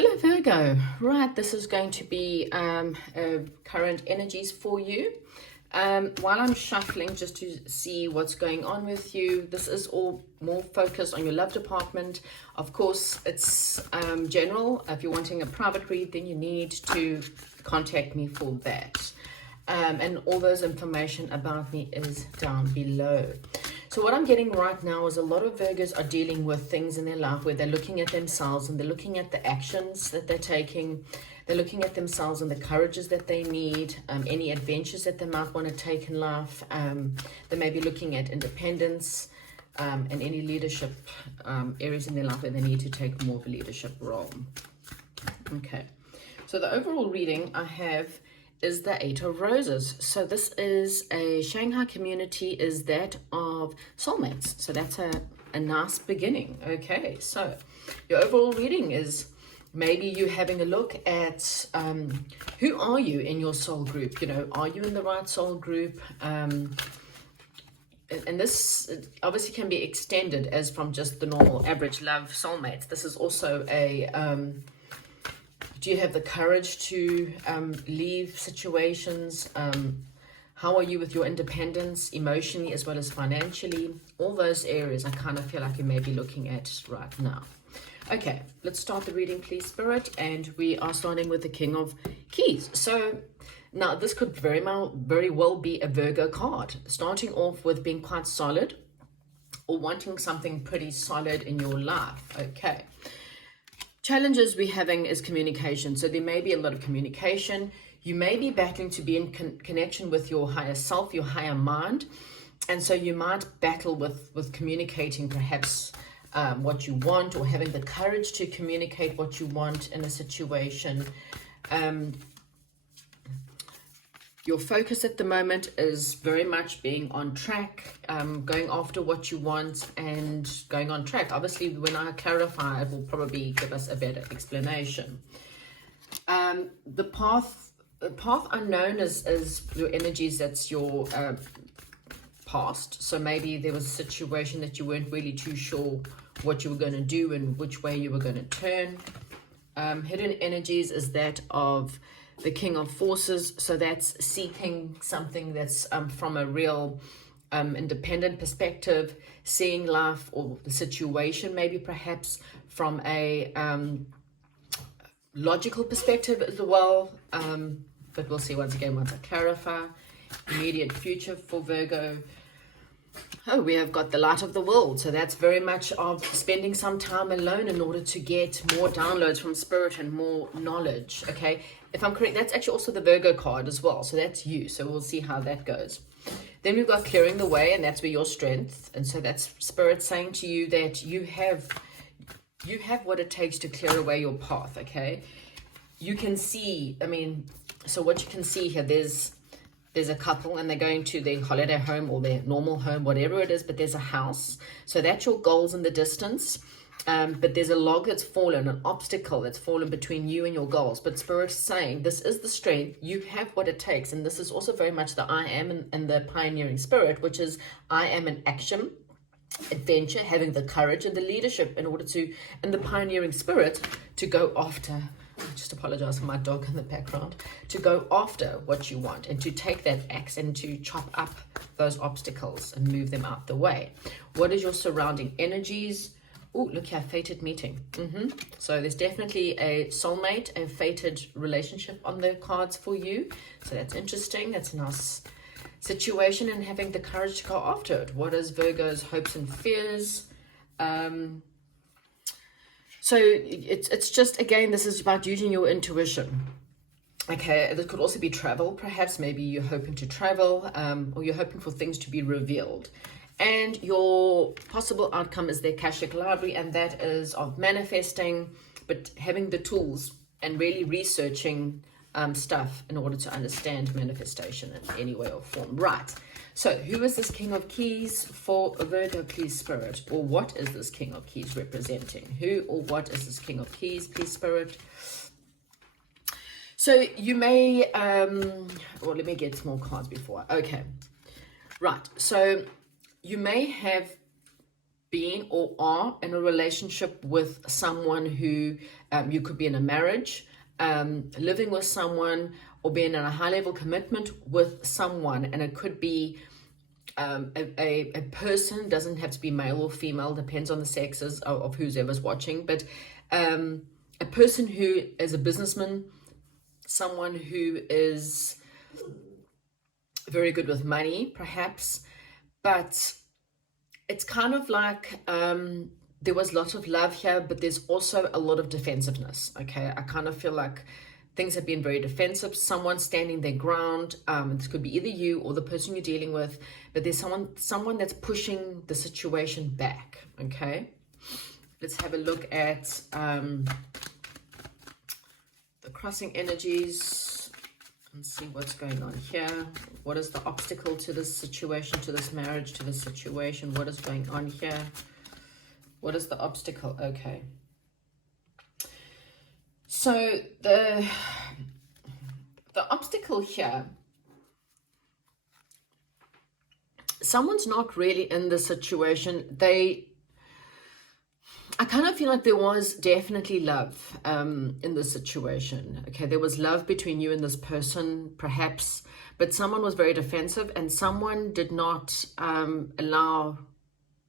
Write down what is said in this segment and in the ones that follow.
Hello Virgo. Right, this is going to be current energies for you. While I'm shuffling just to see what's going on with you, this is all more focused on your love department. Of course, it's general. If you're wanting a private read, then you need to contact me for that. And all those information about me is down below. So what I'm getting right now is a lot of Virgos are dealing with things in their life where they're looking at themselves and they're looking at the actions that they're taking. They're looking at themselves and the courages that they need, any adventures that they might want to take in life. They may be looking at independence and any leadership areas in their life where they need to take more of a leadership role. Okay, so the overall reading I have is the Eight of Roses. So this is a Shanghai community, is that of soulmates. So that's a nice beginning. Okay, so your overall reading is maybe you having a look at who are you in your soul group? You know, are you in the right soul group? And this obviously can be extended as from just the normal average love soulmates. This is also a do you have the courage to leave situations? How are you with your independence emotionally as well as financially? All those areas I kind of feel like you may be looking at right now. Okay, let's start the reading, please, Spirit. And we are starting with the King of Keys. So now this could very well be a Virgo card, starting off with being quite solid or wanting something pretty solid in your life. Okay. Challenges we're having is communication. So there may be a lot of communication. You may be battling to be in connection with your higher self, your higher mind. And so you might battle with communicating perhaps what you want, or having the courage to communicate what you want in a situation. Your focus at the moment is very much being on track, going after what you want and going on track. Obviously, when I clarify, it will probably give us a better explanation. The path unknown is your energies. That's your past. So maybe there was a situation that you weren't really too sure what you were going to do and which way you were going to turn. Hidden energies is that of the King of Forces. So that's seeking something that's from a real independent perspective, seeing life or the situation maybe perhaps from a logical perspective as well. But we'll see once again once I clarify. Immediate future for Virgo. Oh, we have got the light of the world. So that's very much of spending some time alone in order to get more downloads from spirit and more knowledge. Okay, if I'm correct, that's actually also the Virgo card as well. So that's you. So we'll see how that goes. Then we've got clearing the way, and that's where your strength. And so that's spirit saying to you that you have what it takes to clear away your path. Okay, you can see, I mean, so what you can see here, there's a couple and they're going to their holiday home or their normal home, whatever it is, but there's a house. So that's your goals in the distance. But there's a log that's fallen, an obstacle that's fallen between you and your goals. But Spirit is saying this is the strength. You have what it takes. And this is also very much the I am and the pioneering spirit, which is I am an action, adventure, having the courage and the leadership in order to, and the pioneering spirit to go after. I just apologize for my dog in the background. To go after what you want and to take that axe and to chop up those obstacles and move them out the way. What is your surrounding energies? Oh, look here, fated meeting. So there's definitely a soulmate, a fated relationship on the cards for you. So that's interesting. That's a nice situation, and having the courage to go after it. What is Virgo's hopes and fears? So it's just, again, this is about using your intuition. Okay, this could also be travel. Perhaps maybe you're hoping to travel, or you're hoping for things to be revealed. And your possible outcome is the Akashic Library, and that is of manifesting, but having the tools and really researching stuff in order to understand manifestation in any way or form. Right. So who is this King of Keys for Virgo, please, Spirit? Or what is this King of Keys representing? Who or what is this King of Keys, please, Spirit? So you may, well, let me get some more cards before. Okay. Right. So you may have been or are in a relationship with someone who you could be in a marriage, living with someone, or being in a high level commitment with someone. And it could be a person, doesn't have to be male or female, depends on the sexes of whoever's watching, but a person who is a businessman, someone who is very good with money perhaps, but it's kind of like there was lots of love here, but there's also a lot of defensiveness. Okay, I kind of feel like things have been very defensive. Someone standing their ground. This could be either you or the person you're dealing with, but there's someone that's pushing the situation back. Okay, let's have a look at the crossing energies and see what's going on here. What is the obstacle to this situation, to this marriage, to this situation? What is going on here? What is the obstacle? Okay. So the obstacle here, someone's not really in the situation. I kind of feel like there was definitely love in this situation. Okay, there was love between you and this person, perhaps, but someone was very defensive and someone did not allow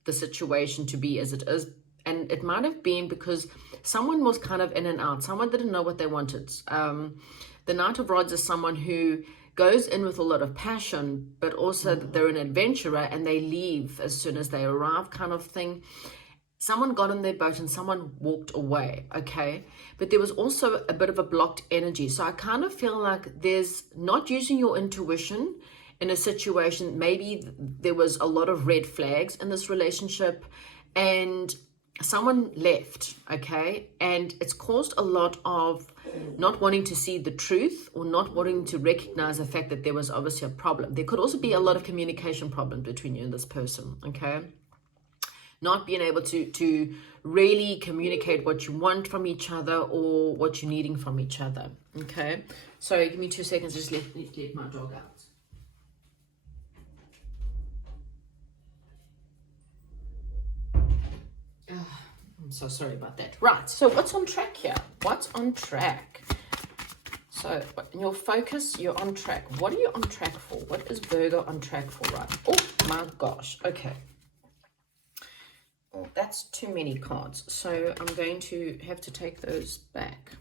the situation to be as it is. And it might have been because someone was kind of in and out. Someone didn't know what they wanted. The Knight of Rods is someone who goes in with a lot of passion, but also they're an adventurer and they leave as soon as they arrive, kind of thing. Someone got on their boat and someone walked away, okay? But there was also a bit of a blocked energy. So I kind of feel like there's not using your intuition in a situation. Maybe there was a lot of red flags in this relationship and someone left, okay? And it's caused a lot of not wanting to see the truth or not wanting to recognize the fact that there was obviously a problem. There could also be a lot of communication problems between you and this person, okay? Not being able to really communicate what you want from each other or what you're needing from each other, okay? Sorry, give me 2 seconds, just let my dog out. I'm so sorry about that. Right, so what's on track here? What's on track? So in your focus, you're on track. What are you on track for? What is Virgo on track for, right? Oh my gosh, okay. Oh, that's too many cards. So I'm going to have to take those back.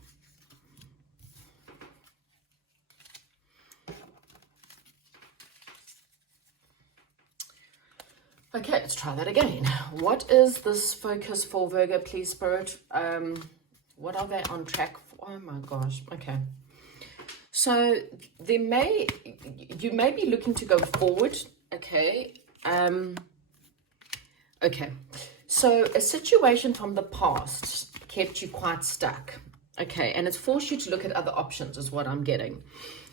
Okay, let's try that again. What is this focus for Virgo, please, Spirit? What are they on track for? Oh my gosh. Okay. So you may be looking to go forward. Okay. Okay. So a situation from the past kept you quite stuck. Okay. And it's forced you to look at other options is what I'm getting.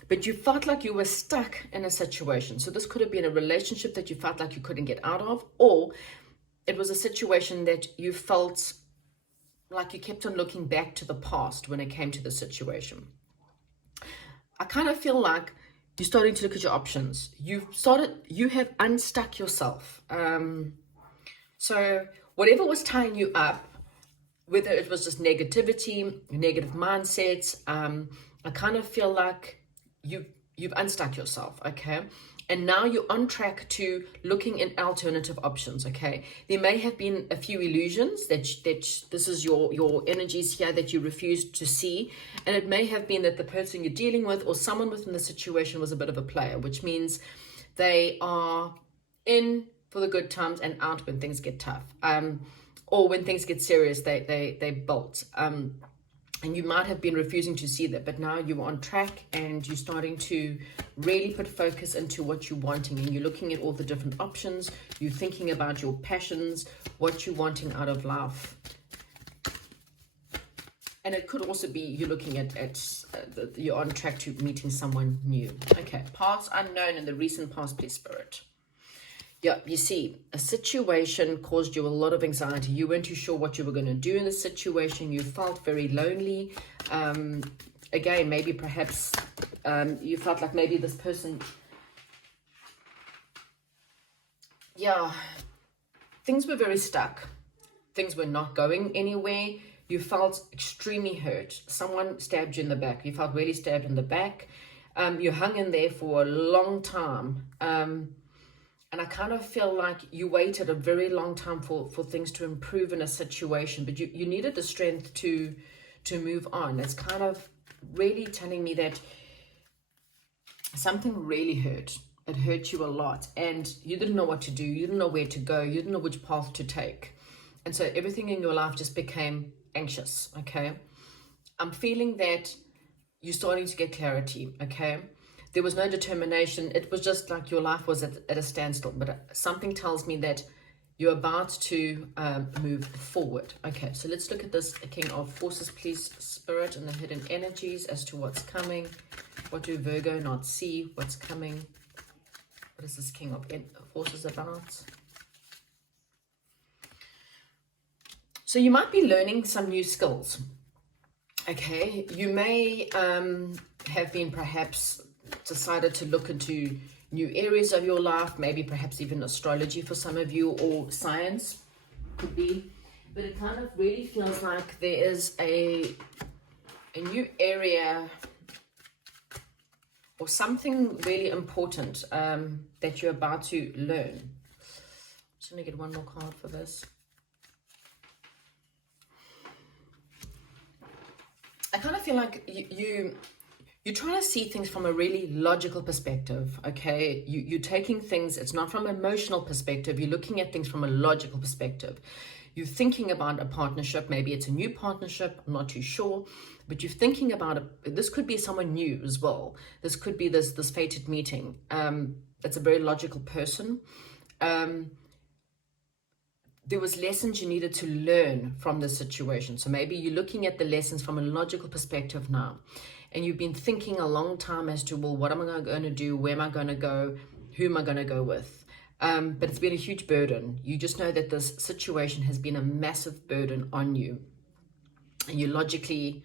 But you felt like you were stuck in a situation. So this could have been a relationship that you felt like you couldn't get out of, or it was a situation that you felt like you kept on looking back to the past when it came to the situation. I kind of feel like you're starting to look at your options. You have unstuck yourself. So whatever was tying you up, whether it was just negativity, negative mindsets, I kind of feel like you've unstuck yourself, okay? And now you're on track to looking at alternative options, okay? There may have been a few illusions that this is your energies here that you refused to see. And it may have been that the person you're dealing with or someone within the situation was a bit of a player, which means they are in for the good times and out when things get tough. Or when things get serious, they bolt. And you might have been refusing to see that, but now you're on track and you're starting to really put focus into what you're wanting, and you're looking at all the different options. You're thinking about your passions, what you're wanting out of life. And it could also be you're looking at you're on track to meeting someone new. Okay, past unknown in the recent past, please, Spirit. Yeah, you see, a situation caused you a lot of anxiety. You weren't too sure what you were going to do in the situation. You felt very lonely. Again, maybe perhaps you felt like maybe this person, yeah, things were very stuck. Things were not going anywhere. You felt extremely hurt. Someone stabbed you in the back. You felt really stabbed in the back. You hung in there for a long time. And I kind of feel like you waited a very long time for things to improve in a situation, but you needed the strength to move on. It's kind of really telling me that something really hurt. It hurt you a lot, and you didn't know what to do. You didn't know where to go. You didn't know which path to take. And so everything in your life just became anxious, okay? I'm feeling that you're starting to get clarity, okay? There was no determination. It was just like your life was at a standstill. But something tells me that you're about to move forward. Okay, so let's look at this King of Forces, please, Spirit, and the hidden energies as to what's coming. What do Virgo not see? What's coming? What is this King of Forces about? So you might be learning some new skills. Okay, you may have been perhaps decided to look into new areas of your life, maybe perhaps even astrology for some of you, or science could be. But it kind of really feels like there is a new area or something really important that you're about to learn. I'm just going to get one more card for this. I kind of feel like you're trying to see things from a really logical perspective, okay? You're taking things, it's not from an emotional perspective, you're looking at things from a logical perspective. You're thinking about a partnership, maybe it's a new partnership, I'm not too sure, but you're thinking about this could be someone new as well. This could be this fated meeting. It's a very logical person. There was lessons you needed to learn from this situation. So maybe you're looking at the lessons from a logical perspective now. And you've been thinking a long time as to, well, what am I going to do? Where am I going to go? Who am I going to go with? But it's been a huge burden. You just know that this situation has been a massive burden on you. And you logically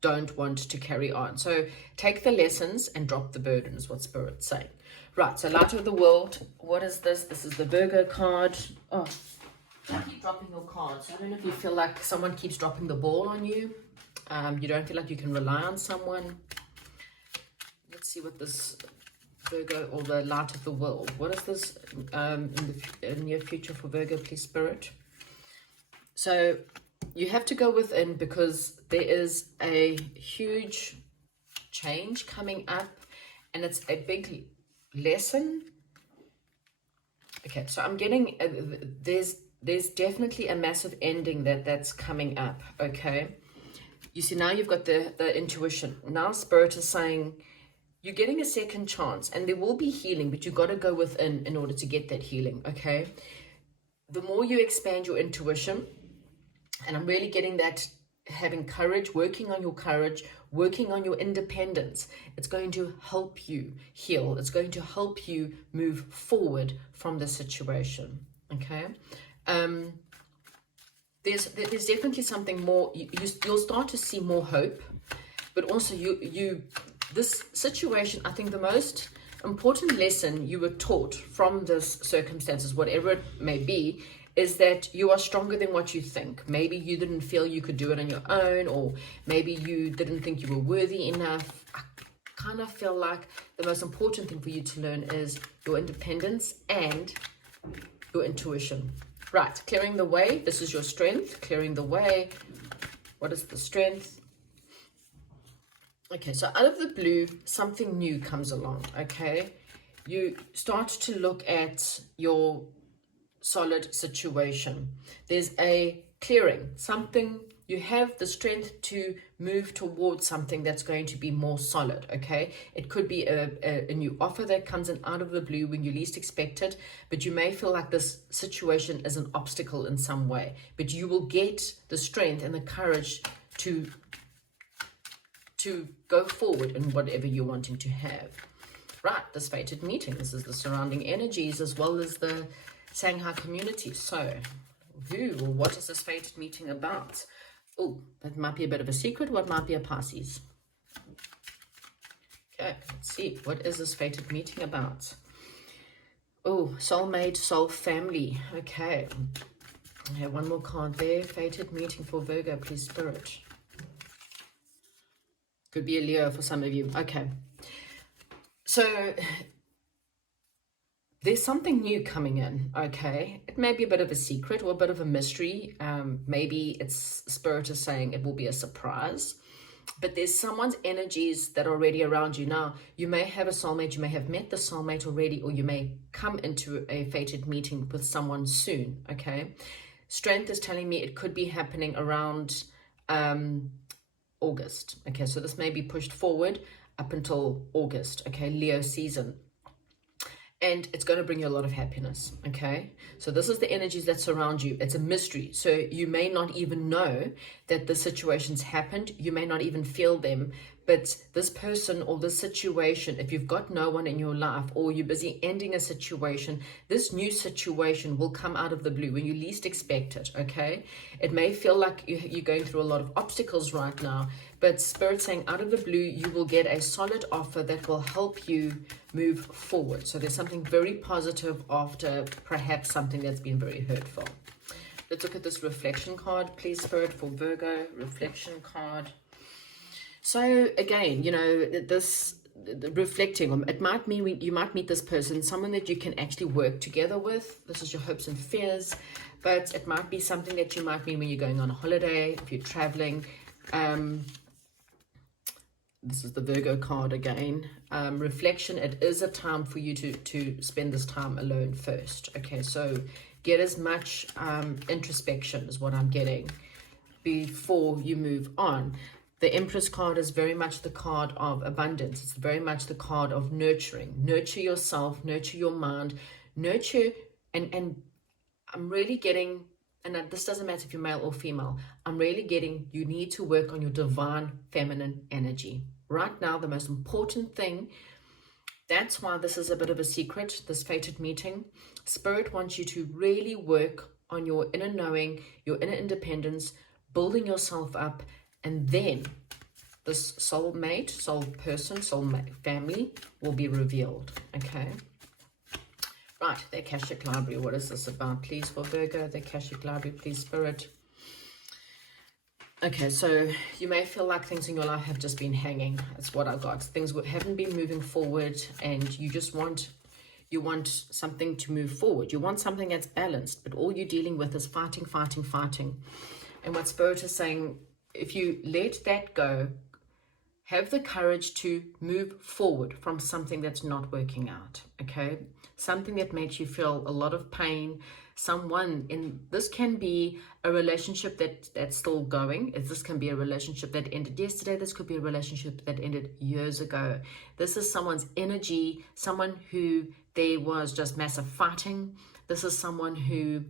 don't want to carry on. So take the lessons and drop the burden is what Spirit's saying. Right, so Light of the World. What is this? This is the Virgo card. Oh, don't keep dropping your cards. I don't know if you feel like someone keeps dropping the ball on you. You don't feel like you can rely on someone. Let's see what this Virgo, or the Light of the World. What is this in the near future for Virgo, please, Spirit? So you have to go within because there is a huge change coming up, and it's a big lesson. Okay, so I'm getting there's definitely a massive ending that's coming up. Okay, you see, now you've got the intuition. Now Spirit is saying you're getting a second chance, and there will be healing, but you've got to go within in order to get that healing. Okay, the more you expand your intuition, and I'm really getting that, having courage, working on your courage, working on your independence, it's going to help you heal. It's going to help you move forward from the situation. Okay, there's definitely something more. You'll start to see more hope, but also this situation, I think the most important lesson you were taught from this circumstances, whatever it may be, is that you are stronger than what you think. Maybe you didn't feel you could do it on your own, or maybe you didn't think you were worthy enough. I kind of feel like the most important thing for you to learn is your independence and your intuition. Right, clearing the way. This is your strength, clearing the way. What is the strength? Okay, so out of the blue, something new comes along, okay? You start to look at your solid situation. There's a clearing, something, you have the strength to move towards something that's going to be more solid, okay? It could be a new offer that comes in out of the blue when you least expect it, but you may feel like this situation is an obstacle in some way, but you will get the strength and the courage to go forward in whatever you're wanting to have. Right, this fated meeting, this is the surrounding energies as well as the Shanghai community. So who or what is this fated meeting about? Oh, that might be a bit of a secret. What might be a Pisces? Okay, let's see. What is this fated meeting about? Oh, soulmate, soul family. Okay. I have one more card there. Fated meeting for Virgo, please, Spirit. Could be a Leo for some of you. Okay. So there's something new coming in, okay? It may be a bit of a secret or a bit of a mystery. Maybe it's Spirit is saying it will be a surprise. But there's someone's energies that are already around you. Now, you may have a soulmate, you may have met the soulmate already, or you may come into a fated meeting with someone soon, okay? Strength is telling me it could be happening around August, okay? So this may be pushed forward up until August, okay? Leo season. And it's going to bring you a lot of happiness, okay? So this is the energies that surround you. It's a mystery. So you may not even know that the situation's happened. You may not even feel them. But this person or this situation, if you've got no one in your life or you're busy ending a situation, this new situation will come out of the blue when you least expect it, okay? It may feel like you're going through a lot of obstacles right now, but Spirit saying out of the blue, you will get a solid offer that will help you move forward. So there's something very positive after perhaps something that's been very hurtful. Let's look at this reflection card, please, Spirit, for Virgo. Reflection card. So again, you know, reflecting, it might mean you might meet this person, someone that you can actually work together with. This is your hopes and fears, but it might be something that you might meet when you're going on a holiday, if you're traveling. This is the Virgo card again. Reflection, it is a time for you to spend this time alone first. Okay, so get as much introspection is what I'm getting before you move on. The Empress card is very much the card of abundance. It's very much the card of nurturing. Nurture yourself, nurture your mind, nurture, and I'm really getting, and this doesn't matter if you're male or female, I'm really getting, you need to work on your divine feminine energy. Right now, the most important thing, that's why this is a bit of a secret, this fated meeting. Spirit wants you to really work on your inner knowing, your inner independence, building yourself up, and then this soulmate, soul person, soulmate family will be revealed, okay? Right, the Akashic Library, what is this about, please, for Virgo? The Akashic Library, please, Spirit. Okay, so you may feel like things in your life have just been hanging. That's what I got. Things haven't been moving forward, and you just want something to move forward. You want something that's balanced, but all you're dealing with is fighting, fighting, fighting. And what Spirit is saying, if you let that go, have the courage to move forward from something that's not working out, okay? Something that makes you feel a lot of pain. This can be a relationship that's still going. This can be a relationship that ended yesterday. This could be a relationship that ended years ago. This is someone's energy, someone who there was just massive fighting. This is someone who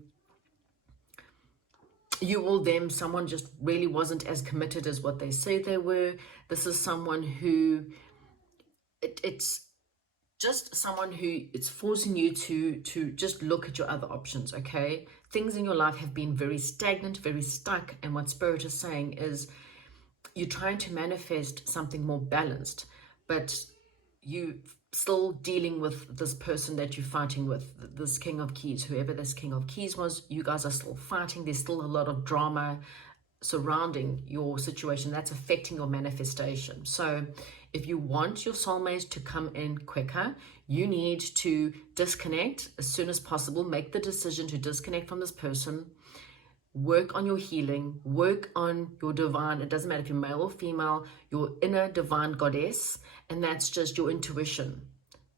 someone just really wasn't as committed as what they say they were. This is someone who, it's just someone who it's forcing you to just look at your other options, okay? Things in your life have been very stagnant, very stuck, and what Spirit is saying is you're trying to manifest something more balanced, but you still dealing with this person that you're fighting with, this King of Keys, whoever this King of Keys was. You guys are still fighting. There's still a lot of drama surrounding your situation that's affecting your manifestation. So if you want your soulmate to come in quicker, you need to disconnect as soon as possible. Make the decision to disconnect from this person. Work on your healing, work on your divine, it doesn't matter if you're male or female, your inner divine goddess, and that's just your intuition.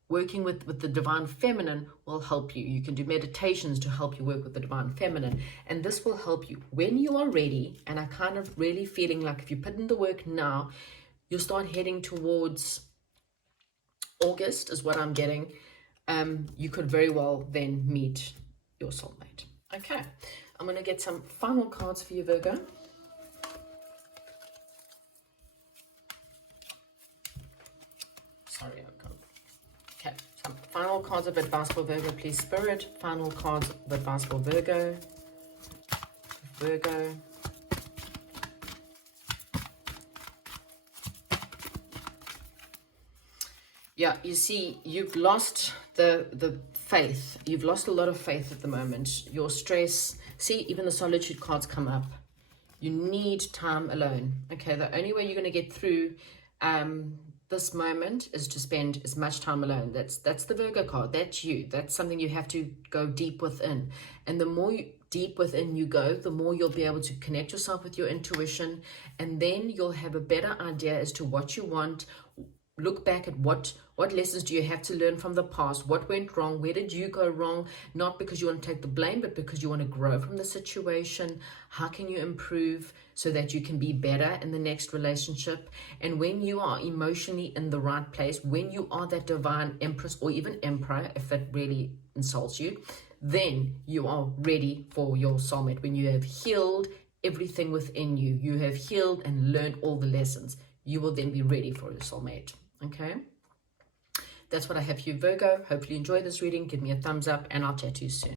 Working with the divine feminine will help you. You can do meditations to help you work with the divine feminine, and this will help you when you are ready. And I kind of really feeling like if you put in the work now, you'll start heading towards August is what I'm getting. You could very well then meet your soulmate. Okay. I'm going to get some final cards for you, Virgo. Sorry, okay, some final cards of advice for Virgo, please, Spirit. Final cards of advice for Virgo. Virgo. Yeah, you see, you've lost the faith. You've lost a lot of faith at the moment. Your stress, see, even the solitude cards come up. You need time alone. Okay, the only way you're going to get through this moment is to spend as much time alone. That's the Virgo card. That's you. That's something you have to go deep within. And the more deep within you go, the more you'll be able to connect yourself with your intuition, and then you'll have a better idea as to what you want. Look back at what lessons do you have to learn from the past, what went wrong, where did you go wrong, not because you want to take the blame, but because you want to grow from the situation. How can you improve so that you can be better in the next relationship? And when you are emotionally in the right place, when you are that divine empress or even emperor, if it really insults you, then you are ready for your soulmate. When you have healed everything within you, you have healed and learned all the lessons, you will then be ready for your soulmate. Okay, that's what I have for you, Virgo. Hopefully you enjoy this reading. Give me a thumbs up and I'll chat to you soon.